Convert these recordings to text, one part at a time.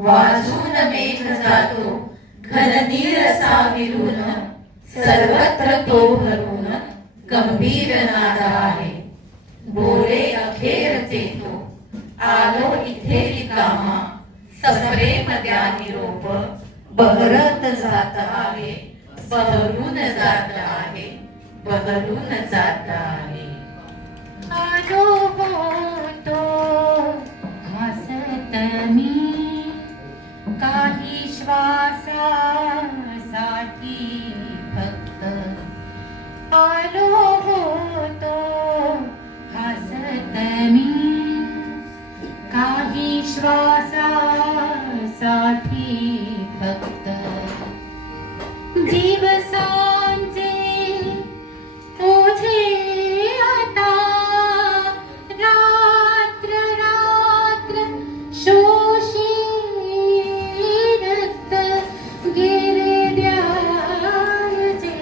वाजून मेघ जातो घननीर साविरून, सर्वत्र तो भरून गंभीर नाद आहे. बोले अखेरचे तो आलो इथे रिकामा, सप्रेम द्या निरोप बहरत जात आहे. बहरून जात आहे, बहरून जात आहे. आलो होतो हसत मी काही श्वासासाठी फक्त. आलो होतो हसत मी काही श्वासासाठी फक्त. दिवसांचे ओझे आता रात्र रात्र शोषी रक्त गेले द्यायचे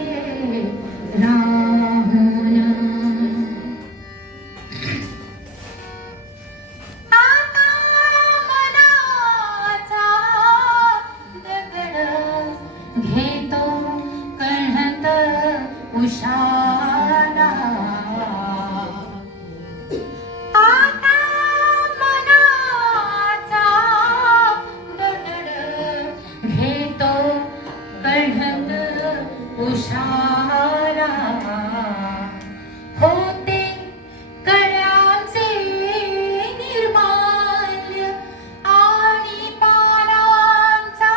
राहून. आता मनाचा दगड घेतो कळहत उषाला. आता मनाचा दगड घेतो कळहत उषाला. होते कळ्यांचे निर्माल्य आणि पानांचा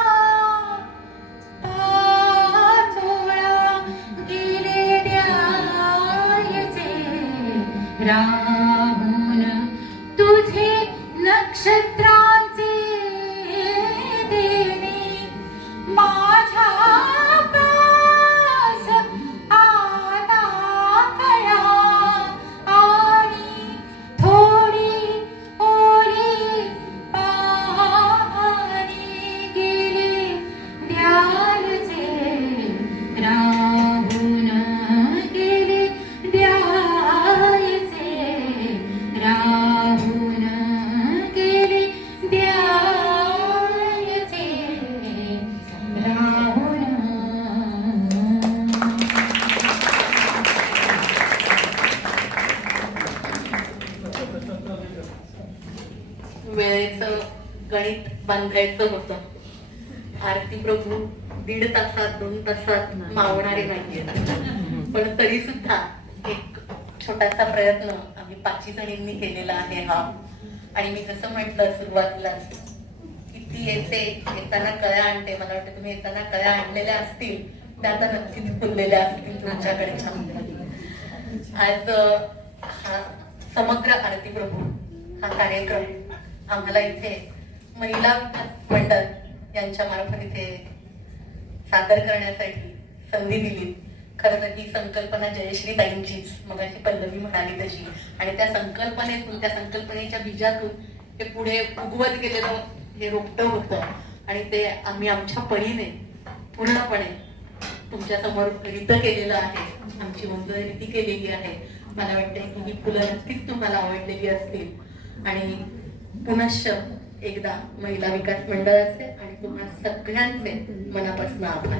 पाचोळा गेले द्यायचे राहून. तुझे नक्षत्रांचे देणे माझ्या पास आता कळा आणि थोडी ओली पाहणी गेली द्यायचे राहून. गेले द्यायचे राहून. गेले द्यायचे राहून. वेळेचं गणित बांधायचं होतं. आरती प्रभू 1.5 तासात 2 तासात मावणारे नाहीये, पण तरी सुद्धा एक छोटासा प्रयत्न आम्ही 5 जणींनी केलेला आहे हा. आणि मी जसं म्हटलं सुरुवातीला की ती येताना कळ्या आणते. मला वाटतं तुम्ही येताना कळ्या आणलेल्या असतील, त्या आता नक्कीच फुललेल्या असतील तुमच्याकडच्या. आज हा समग्र आरती प्रभू हा कार्यक्रम आम्हाला इथे महिला विकास मंडळ यांच्या मार्फत इथे सादर करण्यासाठी संधी दिली. खरं तर ही संकल्पना जयश्री ताईंचीच, मगाशी पल्लवी म्हणाली तशी. आणि त्या संकल्पनेतून, त्या संकल्पनेच्या बीजातून ते पुढे उगवत गेलेलं हे रोपटं होतं. आणि ते आम्ही आमच्या परीने पूर्णपणे तुमच्या समोर रीत केलेलं आहे. आमची मंगळ रीती केलेली आहे. मला वाटतं की ही फुलं नक्कीच तुम्हाला आवडलेली असतील. आणि पुनश्च एकदा महिला विकास मंडळाचे आणि तुम्हा सगळ्यांचे मनापासून आभार.